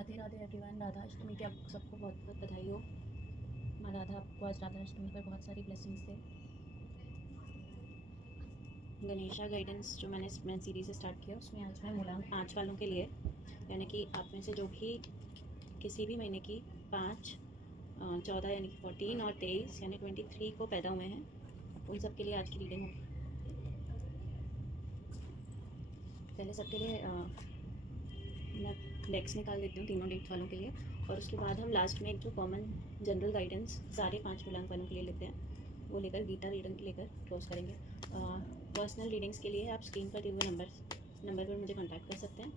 Radhe Radhe everyone. Radha Ashtami की आप सबको बहुत बहुत बधाई हो। माँ राधा आपको आज राधा अष्टमी पर बहुत सारी ब्लेसिंग्स दे। गणेशा गाइडेंस जो मैंने सीरीज़ स्टार्ट किया उसमें आज मैं मूलांक 5 वालों के लिए, यानी कि आप में से जो भी किसी भी महीने की 5, 14 यानी कि 14 और 23 यानी 23 को पैदा हुए हैं, उन सब के लिए आज की रीडिंग होगी। पहले सबके लिए मैं डेक्स निकाल देती हूँ तीनों डेट वालों के लिए, और उसके बाद हम लास्ट में एक जो कॉमन जनरल गाइडेंस सारे 5 मूलांक वालों के लिए लेते हैं वो लेकर गीता रीडिंग लेकर क्लोज करेंगे। पर्सनल रीडिंग्स के लिए आप स्क्रीन पर दिए हुए नंबर पर मुझे कांटेक्ट कर सकते हैं,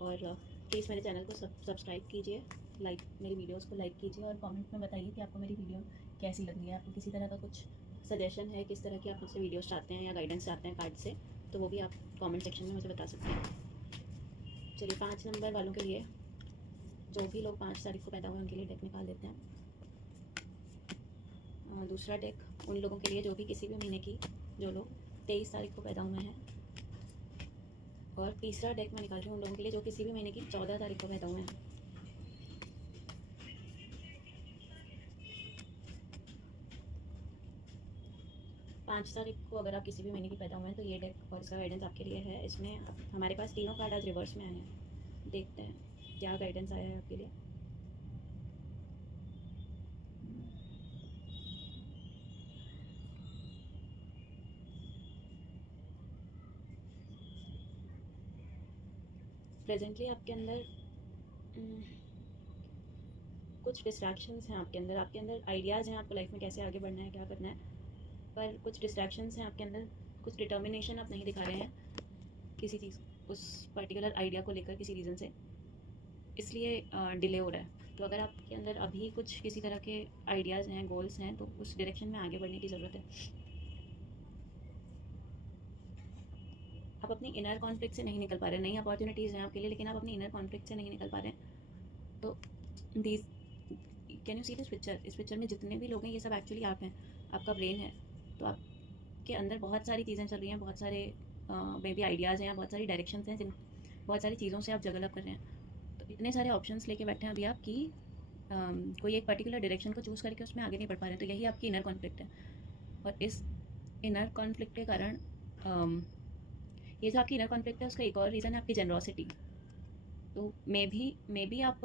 और प्लीज़ मेरे चैनल को सब्सक्राइब कीजिए, मेरी वीडियोस को लाइक कीजिए, और कमेंट में बताइए कि आपको मेरी वीडियो कैसी लगी है। आपको किसी तरह का कुछ सजेशन है, किस तरह की आप मुझसे वीडियोस चाहते हैं या गाइडेंस चाहते हैं कार्ड से, तो वो भी आप कमेंट सेक्शन में मुझे बता सकते हैं। चलिए 5 नंबर वालों के लिए, जो भी लोग 5 तारीख को पैदा हुए उनके लिए डेक निकाल देते हैं। दूसरा डेक उन लोगों के लिए जो भी किसी भी महीने की, जो लोग 23 तारीख को पैदा हुए हैं, और तीसरा डेक मैं निकाल रही हूँ उन लोगों के लिए जो किसी भी महीने की 14 तारीख को पैदा हुए हैं। पाँच तारीख को अगर आप किसी भी महीने की पैदा हुए हैं तो ये डेक और इसका गाइडेंस आपके लिए है। इसमें हमारे पास तीनों कार्ड आज रिवर्स में आए हैं। देखते हैं क्या गाइडेंस आया है आपके लिए। प्रेजेंटली आपके अंदर कुछ डिस्ट्रैक्शंस हैं, आपके अंदर आइडियाज़ हैं आपको लाइफ में कैसे आगे बढ़ना है, क्या करना है, पर कुछ डिस्ट्रैक्शंस हैं आपके अंदर। कुछ डिटर्मिनेशन आप नहीं दिखा रहे हैं किसी चीज़, उस पर्टिकुलर आइडिया को लेकर किसी रीज़न से, इसलिए डिले हो रहा है। तो अगर आपके अंदर अभी कुछ किसी तरह के आइडियाज़ हैं, गोल्स हैं, तो उस डायरेक्शन में आगे बढ़ने की ज़रूरत है। आप अपनी इनर कॉन्फ्लिक्ट से नहीं निकल पा रहे। नई अपॉर्चुनिटीज़ हैं आपके लिए, लेकिन आप अपनी इनर कॉन्फ्लिक्ट से नहीं निकल पा रहे हैं। तो these can you see this picture? इस पिक्चर में जितने भी लोग हैं ये सब एक्चुअली आप हैं, आपका ब्रेन है। तो आपके अंदर बहुत सारी चीज़ें चल रही हैं, बहुत सारे मे बी आइडियाज़ हैं, बहुत सारी डायरेक्शंस हैं, बहुत सारी चीज़ों से आप जगल अप कर रहे हैं। तो इतने सारे ऑप्शंस लेके बैठे हैं अभी आप कि कोई एक पर्टिकुलर डायरेक्शन को चूज़ करके उसमें आगे नहीं बढ़ पा रहे हैं। तो यही आपकी इनर कॉन्फ्लिक्ट है, और इस इनर कॉन्फ्लिक्ट के कारण ये जो आपकी इनर कॉन्फ्लिक्ट है उसका एक और रीज़न है आपकी जेनरॉसिटी। तो मे बी आप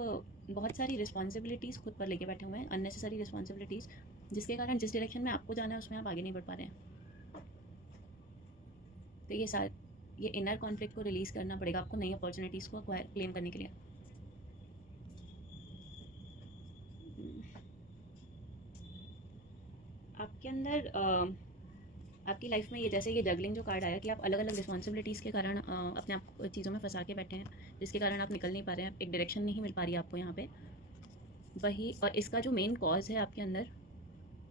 बहुत सारी रिस्पॉन्सिबिलिटीज़ खुद पर लेके बैठे हुए हैं, अननेसेसरी रिस्पॉन्सिबिलिटीज़, जिसके कारण जिस डायरेक्शन में आपको जाना है उसमें आप आगे नहीं बढ़ पा रहे हैं। तो ये इनर कॉन्फ्लिक्ट को रिलीज़ करना पड़ेगा आपको नई अपॉर्चुनिटीज़ को क्लेम करने के लिए। आपके अंदर आपकी लाइफ में ये जैसे ये जगलिंग जो कार्ड आया कि आप अलग अलग रिस्पॉन्सिबिलिटीज़ के कारण अपने आप को चीज़ों में फंसा के बैठे हैं, जिसके कारण आप निकल नहीं पा रहे हैं, एक डायरेक्शन नहीं मिल पा रही है आपको यहाँ पे। वही, और इसका जो मेन कॉज है आपके अंदर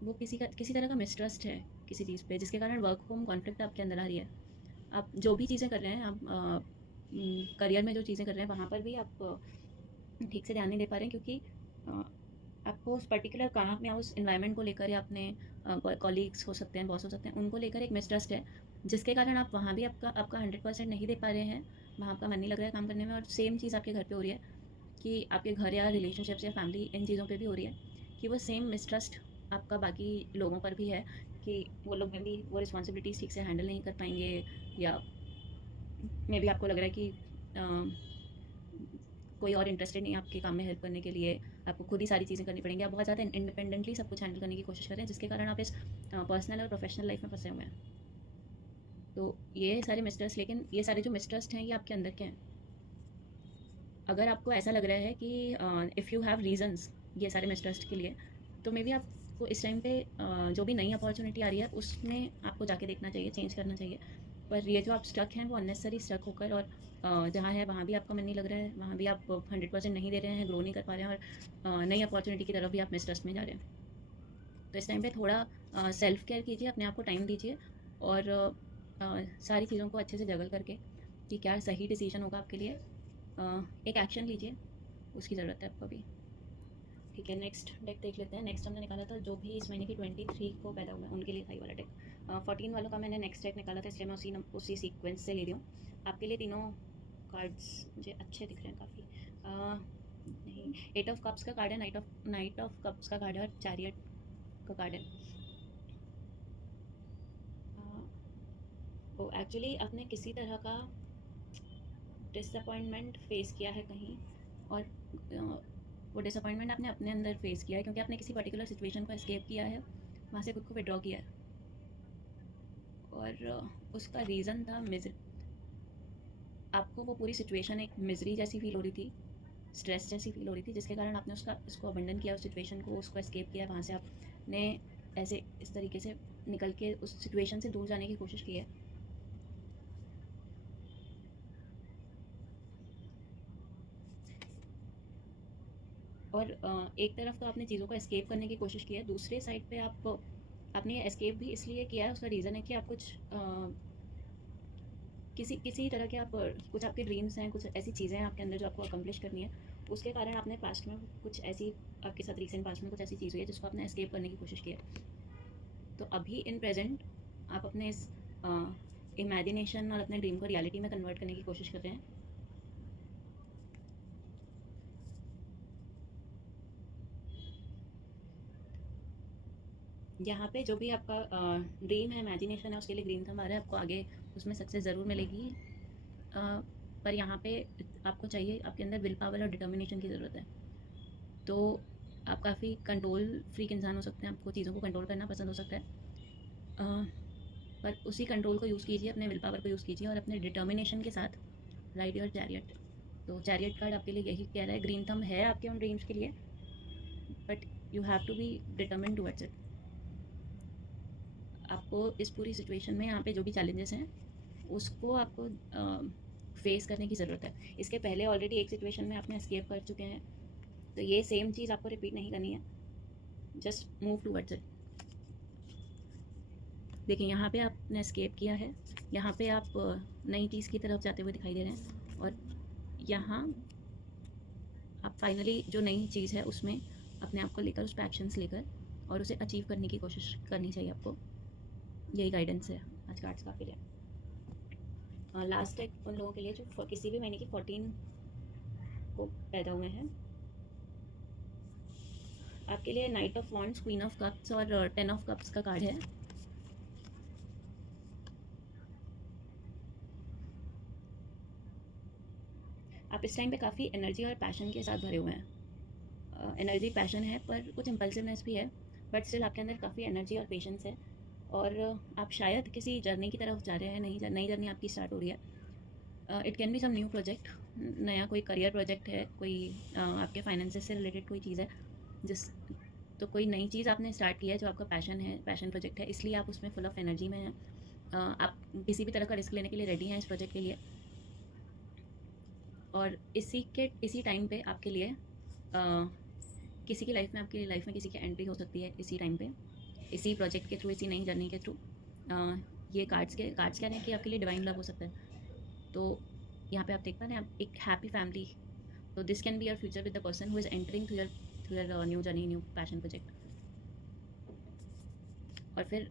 वो किसी तरह का मिसट्रस्ट है किसी चीज़ पे, जिसके कारण वर्क होम कॉन्फ्लिक्ट आपके अंदर आ रही है। आप जो भी चीज़ें कर रहे हैं, आप करियर में जो चीज़ें कर रहे हैं वहाँ पर भी आप ठीक से ध्यान नहीं दे पा रहे हैं, क्योंकि आपको उस पर्टिकुलर काम या उस इन्वायरमेंट को लेकर या अपने कॉलीग्स हो सकते हैं, बॉस हो सकते हैं, उनको लेकर एक मिसट्रस्ट है, जिसके कारण आप वहाँ भी आपका 100% नहीं दे पा रहे हैं, वहाँ आपका मन नहीं लग रहा है काम करने में। और सेम चीज़ आपके घर पे हो रही है कि आपके घर या रिलेशनशिप्स या फैमिली, इन चीज़ों पे भी हो रही है कि वो सेम मिसट्रस्ट आपका बाकी लोगों पर भी है, कि वो लोग में भी वो रिस्पॉन्सिबिलिटीज़ ठीक से हैंडल नहीं कर पाएंगे, या मे भी आपको लग रहा है कि कोई और इंटरेस्टेड नहीं है आपके काम में हेल्प करने के लिए, आपको खुद ही सारी चीज़ें करनी पड़ेंगी, आप बहुत ज़्यादा इंडिपेंडेंटली सब कुछ हैंडल करने की कोशिश कर रहे हैं, जिसके कारण आप इस पर्सनल और प्रोफेशनल लाइफ में फंसे हुए हैं। तो ये सारे मिसट्रस्ट, लेकिन ये सारे जो मिसट्रस्ट हैं ये आपके अंदर के हैं। अगर आपको ऐसा लग रहा है कि इफ़ यू हैव रीजंस ये सारे मिसट्रस्ट के लिए, तो मे बी आपको इस टाइम पे जो भी नई अपॉर्चुनिटी आ रही है उसमें आपको जाके देखना चाहिए, चेंज करना चाहिए। पर ये जो आप स्टक हैं वो अननेसेसरी स्टक होकर, और जहाँ है वहाँ भी आपका मन नहीं लग रहा है, वहाँ भी आप 100% नहीं दे रहे हैं, ग्रो नहीं कर पा रहे हैं, और नई अपॉर्चुनिटी की तरफ भी आप मिसट्रस्ट में जा रहे हैं। तो इस टाइम पे थोड़ा सेल्फ केयर कीजिए, अपने आप को टाइम दीजिए, और सारी चीज़ों को अच्छे से जगल करके कि क्या सही डिसीजन होगा आपके लिए, एक एक्शन लीजिए, उसकी ज़रूरत है आपको अभी। ठीक है, नेक्स्ट डेक देख लेते हैं। नेक्स्ट हमने निकाला था जो भी इस महीने की 23 को पैदा हुए हैं उनके लिए था ये वाला डेक। 14 वालों का मैंने नेक्स्ट डेक निकाला था, इसलिए मैं उसी सीक्वेंस से ले रही हूँ। आपके लिए तीनों कार्ड्स मुझे अच्छे दिख रहे हैं काफ़ी। नहीं, 8 ऑफ कप्स का कार्ड है, नाइट ऑफ कप्स का कार्ड है और चैरियट का कार्ड है। वो एक्चुअली आपने किसी तरह का डिसअपॉइंटमेंट फेस किया है कहीं, और वो डिसअपॉइंटमेंट आपने अपने अंदर फेस किया है क्योंकि आपने किसी पर्टिकुलर सिचुएशन को एस्केप किया है, वहाँ से खुद को विड्रॉ किया है, और उसका रीज़न था मिजर। आपको वो पूरी सिचुएशन एक मिजरी जैसी फील हो रही थी, स्ट्रेस जैसी फील हो रही थी, जिसके कारण आपने उसको अबंडन किया, उस सिचुएशन को, उसको एस्केप किया, वहाँ से आपने ऐसे इस तरीके से निकल के उस सिचुएशन से दूर जाने की कोशिश की है। और एक तरफ तो आपने चीज़ों को एस्केप करने की कोशिश की है, दूसरे साइड पे आपने ये एस्केप भी इसलिए किया है, उसका रीज़न है कि आप कुछ किसी किसी तरह के कुछ आपके ड्रीम्स हैं, कुछ ऐसी चीज़ें हैं आपके अंदर जो आपको अकम्प्लिश करनी है, उसके कारण आपने पास्ट में कुछ ऐसी, आपके साथ रिसेंट पास्ट में कुछ ऐसी चीज़ हुई है जिसको आपने एस्केप करने की कोशिश की है। तो अभी इन प्रेजेंट आप अपने इस इमेजिनेशन और अपने ड्रीम को रियलिटी में कन्वर्ट करने की कोशिश कर रहे हैं। यहाँ पे जो भी आपका ड्रीम है, इमेजिनेशन है, उसके लिए ग्रीन थंब आ रहा है, आपको आगे उसमें सक्सेस ज़रूर मिलेगी, पर यहाँ पे आपको चाहिए, आपके अंदर विल पावर और डिटर्मिनेशन की ज़रूरत है। तो आप काफ़ी कंट्रोल फ्रीक इंसान हो सकते हैं, आपको चीज़ों को कंट्रोल करना पसंद हो सकता है, पर उसी कंट्रोल को यूज़ कीजिए, अपने विल पावर को यूज़ कीजिए और अपने डिटर्मिनेशन के साथ राइड योर चैरियट। तो चैरियट कार्ड आपके लिए यही कह रहा है, ग्रीन थंब है आपके उन ड्रीम्स के लिए, but you have to be determined towards it. आपको इस पूरी सिचुएशन में यहाँ पे जो भी चैलेंजेस हैं उसको आपको फेस करने की ज़रूरत है। इसके पहले ऑलरेडी एक सिचुएशन में आपने एस्केप कर चुके हैं, तो ये सेम चीज़ आपको रिपीट नहीं करनी है, जस्ट मूव टुवर्ड्स इट। देखिए यहाँ पे आपने एस्केप किया है, यहाँ पे आप नई चीज़ की तरफ जाते हुए दिखाई दे रहे हैं, और यहाँ आप फाइनली जो नई चीज़ है उसमें अपने आप को लेकर, उस पर एक्शंस लेकर और उसे अचीव करने की कोशिश करनी चाहिए आपको। यही गाइडेंस है आज कार्ड्स का लिए। लास्ट एक उन लोगों के लिए जो किसी भी महीने की 14 को पैदा हुए हैं, आपके लिए night of wands, queen of cups और 10 ऑफ कप्स का कार्ड है। आप इस टाइम पे काफ़ी एनर्जी और पैशन के साथ भरे हुए हैं। एनर्जी पैशन है, पर कुछ इम्पल्सिवनेस भी है, बट स्टिल आपके अंदर काफ़ी एनर्जी और पेशेंस है, और आप शायद किसी जर्नी की तरफ जा रहे हैं, नई जर्नी आपकी स्टार्ट हो रही है। It can be some new project, नया कोई करियर प्रोजेक्ट है, कोई आपके फाइनेंसेस से रिलेटेड कोई चीज़ है, तो कोई नई चीज़ आपने स्टार्ट की है जो आपका पैशन है, पैशन प्रोजेक्ट है, इसलिए आप उसमें फुल ऑफ एनर्जी में हैं। आप किसी भी तरह का रिस्क लेने के लिए रेडी हैं इस प्रोजेक्ट के लिए, और इसी टाइम पे आपके लिए किसी की लाइफ में किसी की एंट्री हो सकती है इसी टाइम पे, इसी प्रोजेक्ट के थ्रू, इसी नई जर्नी के थ्रू। ये कार्ड्स कह रहे हैं कि आपके लिए डिवाइन लव हो सकता है। तो यहाँ पे आप देख पा रहे हैं, आप एक हैप्पी फैमिली, तो this can be your future with the person who is entering through your new journey, new passion project. और फिर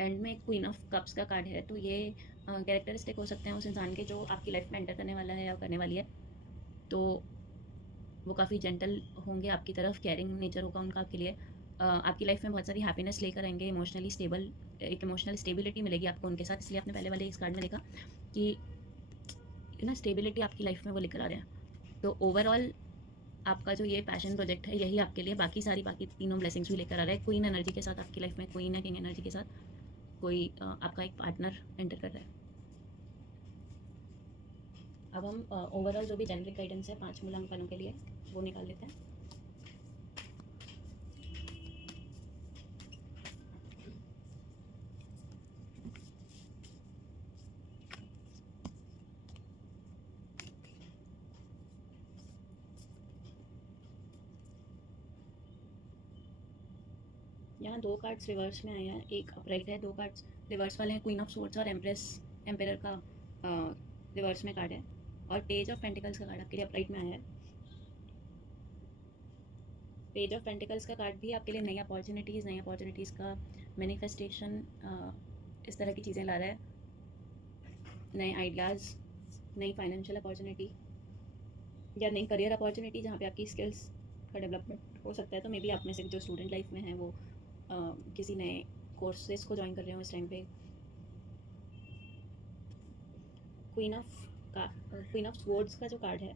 एंड में क्वीन ऑफ कप्स का कार्ड है, तो ये कैरेक्टरिस्टिक हो सकते हैं उस इंसान के जो आपकी लाइफ में एंटर करने वाला है या करने वाली है। तो वो काफ़ी जेंटल होंगे आपकी तरफ, केयरिंग नेचर होगा उनका आपके लिए, आपकी लाइफ में बहुत सारी हैप्पीनेस लेकर आएंगे, इमोशनली स्टेबल, एक इमोशनल स्टेबिलिटी मिलेगी आपको उनके साथ, इसलिए आपने पहले वाले इस कार्ड में देखा कि ना स्टेबिलिटी आपकी लाइफ में वो लेकर आ रहे हैं। तो ओवरऑल आपका जो ये पैशन प्रोजेक्ट है यही आपके लिए बाकी तीनों ब्लेसिंग्स भी लेकर आ रहा है। क्वीन एनर्जी के साथ आपकी लाइफ में, क्वीन या किंग एनर्जी के साथ कोई आपका एक पार्टनर एंटर कर रहा है। अब हम ओवरऑल जो भी जेनरिक गाइडेंस है 5 मूलांकनों के लिए वो निकाल लेते हैं। यहाँ 2 कार्ड्स रिवर्स में आए हैं, एक अपराइट है, 2 कार्ड्स रिवर्स वाले हैं, क्वीन ऑफ सोर्ड्स और एम्परर का रिवर्स में कार्ड है, और पेज ऑफ पेंटिकल्स का कार्ड आपके लिए अपराइट में आया है। पेज ऑफ पेंटिकल्स का कार्ड भी आपके लिए नई अपॉर्चुनिटीज़ का मैनिफेस्टेशन, इस तरह की चीज़ें ला रहा है, नए आइडियाज़, नई फाइनेंशियल अपॉर्चुनिटी, या नई करियर अपॉर्चुनिटी जहाँ पे आपकी स्किल्स का डेवलपमेंट हो सकता है। तो मे बी आप में से जो स्टूडेंट लाइफ में हैं वो किसी नए कोर्सेज को ज्वाइन कर रहे हो इस टाइम पे। क्वीन ऑफ स्वॉर्ड्स का जो कार्ड है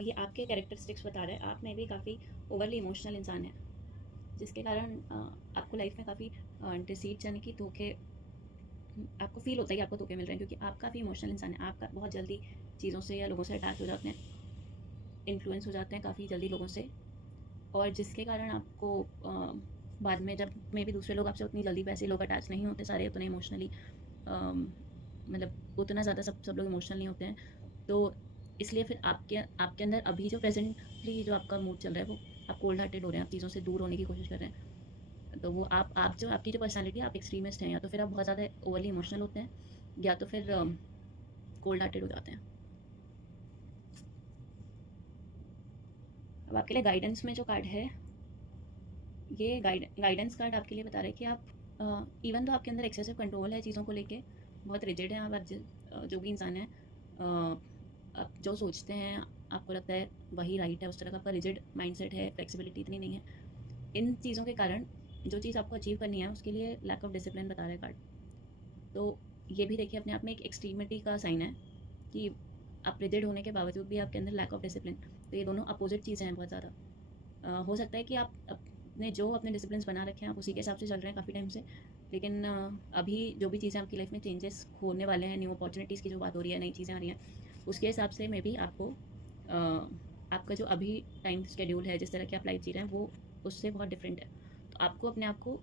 ये आपके कैरेक्टरिस्टिक्स बता रहा है। आप में भी काफ़ी ओवरली इमोशनल इंसान है, जिसके कारण आपको लाइफ में काफ़ी डिसीट यानी कि धोखे आपको फील होता है कि आपको धोखे मिल रहे हैं, क्योंकि आप काफ़ी इमोशनल इंसान है। आप बहुत जल्दी चीज़ों से या लोगों से अटैच हो जाते हैं, इन्फ्लुएंस हो जाते हैं काफ़ी जल्दी लोगों से, और जिसके कारण आपको बाद में जब मे भी दूसरे लोग आपसे उतनी जल्दी वैसे लोग अटैच नहीं होते सारे उतने इमोशनली, मतलब उतना ज़्यादा सब लोग इमोशनल नहीं होते हैं। तो इसलिए फिर आपके अंदर अभी जो प्रेजेंटली जो आपका मूड चल रहा है वो आप कोल्ड हार्टेड हो रहे हैं, आप चीज़ों से दूर होने की कोशिश कर रहे हैं। तो वो आप जो आपकी जो पर्सनैलिटी है, आप एक्सट्रीमिस्ट हैं, या तो फिर आप बहुत ज़्यादा ओवरली इमोशनल होते हैं, या तो फिर कोल्ड हार्टेड हो जाते हैं। अब आपके लिए गाइडेंस में जो कार्ड है, ये गाइडेंस कार्ड आपके लिए बता रहा है कि आप इवन तो आपके अंदर एक्सेसिव कंट्रोल है चीज़ों को लेके, बहुत रिजिड हैं आप, जो भी इंसान है आप जो सोचते हैं आपको लगता है वही राइट है, उस तरह का आपका रिजिड माइंडसेट है, फ्लेक्सिबिलिटी इतनी नहीं है। इन चीज़ों के कारण जो चीज़ आपको अचीव करनी है उसके लिए लैक ऑफ डिसिप्लिन बता रहा है कार्ड। तो ये भी देखिए अपने आप में एक एक्सट्रीमिटी का साइन है कि आप रिजिड होने के बावजूद भी आपके अंदर लैक ऑफ डिसिप्लिन। तो ये दोनों अपोजिट चीज़ें हैं बहुत ज़्यादा। हो सकता है कि आप अपने डिसिप्लिन बना रखे हैं आप उसी के हिसाब से चल रहे हैं काफ़ी टाइम से, लेकिन अभी जो भी चीज़ें आपकी लाइफ में चेंजेस होने वाले हैं, न्यू अपॉर्चुनिटीज़ की जो बात हो रही है, नई चीज़ें आ रही हैं, उसके हिसाब से मे बी आपको आपका जो अभी टाइम शेड्यूल है, जिस तरह की आप लाइफ जी रहे हैं, वो उससे बहुत डिफरेंट है। तो आपको अपने आप को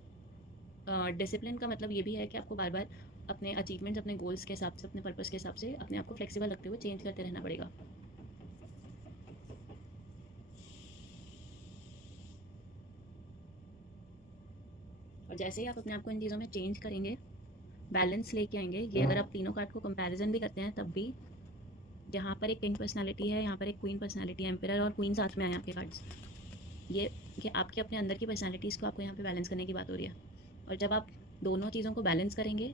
डिसिप्लिन का मतलब ये भी है कि आपको बार बार अपने अचीवमेंट्स, अपने गोल्स के हिसाब से, अपने पर्पस के हिसाब से अपने आप को फ्लेक्सिबल रखते हुए चेंज करते रहना पड़ेगा। और जैसे ही आप अपने आप को इन चीज़ों में चेंज करेंगे, बैलेंस लेके आएंगे, ये अगर आप तीनों कार्ड को कंपैरिजन भी करते हैं तब भी यहाँ पर एक किंग पर्सनालिटी है, यहाँ पर एक क्वीन पर्सनालिटी है, एम्परर और क्वीन साथ में आए आपके कार्ड्स। ये आपके अपने अंदर की पर्सनालिटीज़ को आपको यहाँ पे बैलेंस करने की बात हो रही है। और जब आप दोनों चीज़ों को बैलेंस करेंगे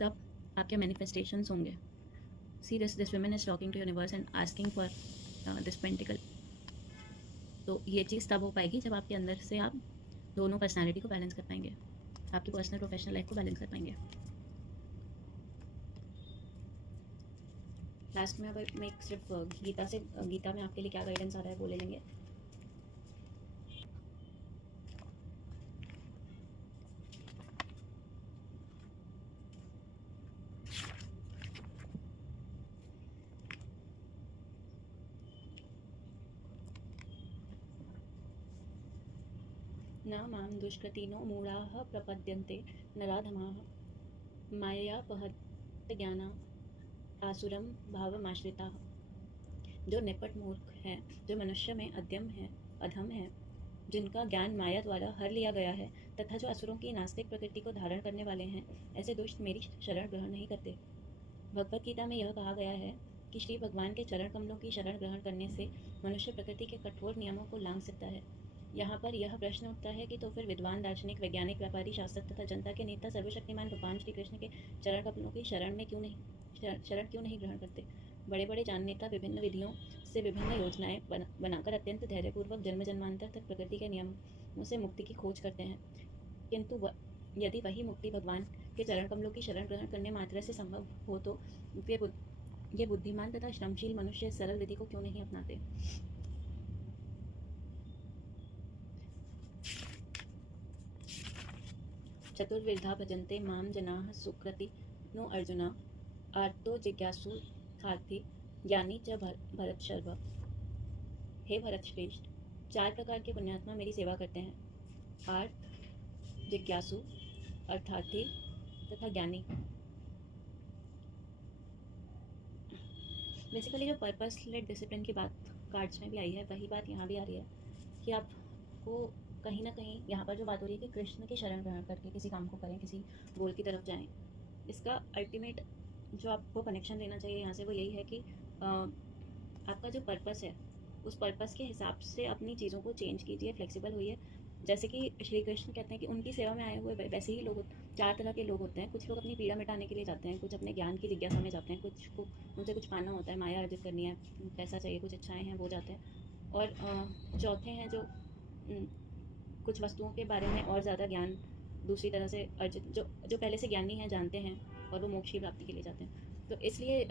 तब आपके मैनिफेस्टेशंस होंगे। See this woman is talking to universe and asking for this pentacle. तो ये चीज़ तब हो पाएगी जब आपके अंदर से आप दोनों पर्सनालिटी को बैलेंस कर पाएंगे, आपकी पर्सनल प्रोफेशनल लाइफ को बैलेंस कर पाएंगे। लास्ट में अब मैं सिर्फ गीता में आपके लिए क्या गाइडेंस आ रहा है वो ले लेंगे। न मां दुष्कृतिनो मूढ़ाः प्रपद्यन्ते नराधमाः माययापहृतज्ञाना आसुरम भावमाश्रिताः। जो निपट मूर्ख हैं, जो मनुष्य में अधम है, जिनका ज्ञान माया द्वारा हर लिया गया है, तथा जो असुरों की नास्तिक प्रकृति को धारण करने वाले हैं, ऐसे दुष्ट मेरी शरण ग्रहण नहीं करते। भगवत गीता में यह कहा गया है कि श्री भगवान के चरण कमलों की शरण ग्रहण करने से मनुष्य प्रकृति के कठोर नियमों को लांघ सकता है। यहाँ पर यह प्रश्न उठता है कि तो फिर विद्वान, दार्शनिक, वैज्ञानिक, व्यापारी, शासक तथा जनता के नेता सर्वशक्तिमान भगवान श्री कृष्ण के चरण कमलों की शरण क्यों नहीं ग्रहण करते। बड़े बड़े जान नेता विभिन्न विधियों से विभिन्न योजनाएं बनाकर अत्यंत धैर्यपूर्वक जन्म जन्मांतर तक प्रकृति के नियमों से मुक्ति की खोज करते हैं, किंतु यदि वही मुक्ति भगवान के चरण कमलों की शरण ग्रहण करने मात्र से संभव हो तो ये बुद्धिमान तथा श्रमशील मनुष्य इस सरल विधि को क्यों नहीं अपनाते। चतुर्विधा भजन्ते माम जनाः सुकृति नो अर्जुना आर्तो जिज्ञासुर्थार्थी ज्ञानी च भरतशर्मा। हे भरत श्रेष्ठ, 4 प्रकार के पुण्यात्मा मेरी सेवा करते हैं, आर्त, जिज्ञासु, अर्थार्थी तथा ज्ञानी। बेसिकली जो पर्पस लेड डिसिप्लिन की बात कार्ड्स में भी आई है, वही बात यहाँ भी आ रही है कि आपको कहीं ना कहीं यहाँ पर जो बात हो रही है कि कृष्ण की शरण ग्रहण करके किसी काम को करें, किसी गोल की तरफ जाएं। इसका अल्टीमेट जो आपको कनेक्शन लेना चाहिए यहाँ से वो यही है कि आपका जो पर्पस है उस पर्पस के हिसाब से अपनी चीज़ों को चेंज कीजिए, फ्लेक्सिबल होइए। जैसे कि श्री कृष्ण कहते हैं कि उनकी सेवा में आए हुए वैसे ही लोग 4 तरह के लोग होते हैं। कुछ लोग अपनी पीड़ा मिटाने के लिए जाते हैं, कुछ अपने ज्ञान की जिज्ञासा में जाते हैं, कुछ को उनसे कुछ पाना होता है, माया अर्जित करनी है, पैसा चाहिए, कुछ इच्छाएँ हैं, वो जाते हैं। और चौथे हैं जो कुछ वस्तुओं के बारे में और ज़्यादा ज्ञान दूसरी तरह से अर्जित, जो जो पहले से ज्ञानी हैं, जानते हैं, और वो मोक्ष की प्राप्ति के लिए जाते हैं। तो इसलिए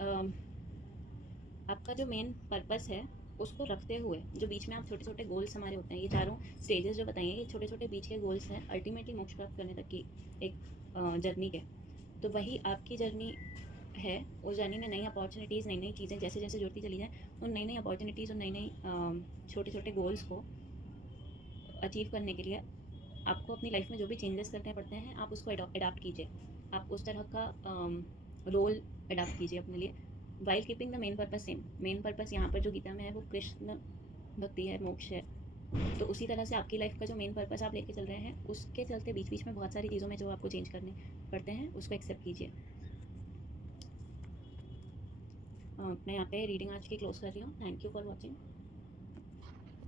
आपका जो मेन पर्पस है उसको रखते हुए जो बीच में आप छोटे छोटे गोल्स हमारे होते हैं, ये चारों स्टेजेस जो बताइए, ये छोटे छोटे बीच के गोल्स हैं अल्टीमेटली मोक्ष प्राप्त करने तक की एक जर्नी के। तो वही आपकी जर्नी है। उस जर्नी में नई अपॉर्चुनिटीज़, नई नई चीज़ें जैसे जैसे जुड़ती चली जाएँ, उन नई नई अपॉर्चुनिटीज़ और नई नई छोटे छोटे गोल्स को अचीव करने के लिए आपको अपनी लाइफ में जो भी चेंजेस करने पड़ते हैं, आप उसको अडाप्ट कीजिए। आप उस तरह का रोल अडाप्ट कीजिए अपने लिए, while keeping the main purpose same. Main purpose यहाँ पर जो गीता में है वो कृष्ण भक्ति है, मोक्ष है। तो उसी तरह से आपकी लाइफ का जो मेन पर्पस आप लेके चल रहे हैं, उसके चलते बीच बीच में बहुत सारी चीज़ों में जो आपको चेंज करने पड़ते हैं, उसको एक्सेप्ट कीजिए। मैं यहाँ पे रीडिंग आज की क्लोज कर रही हूँ। Thank you for watching.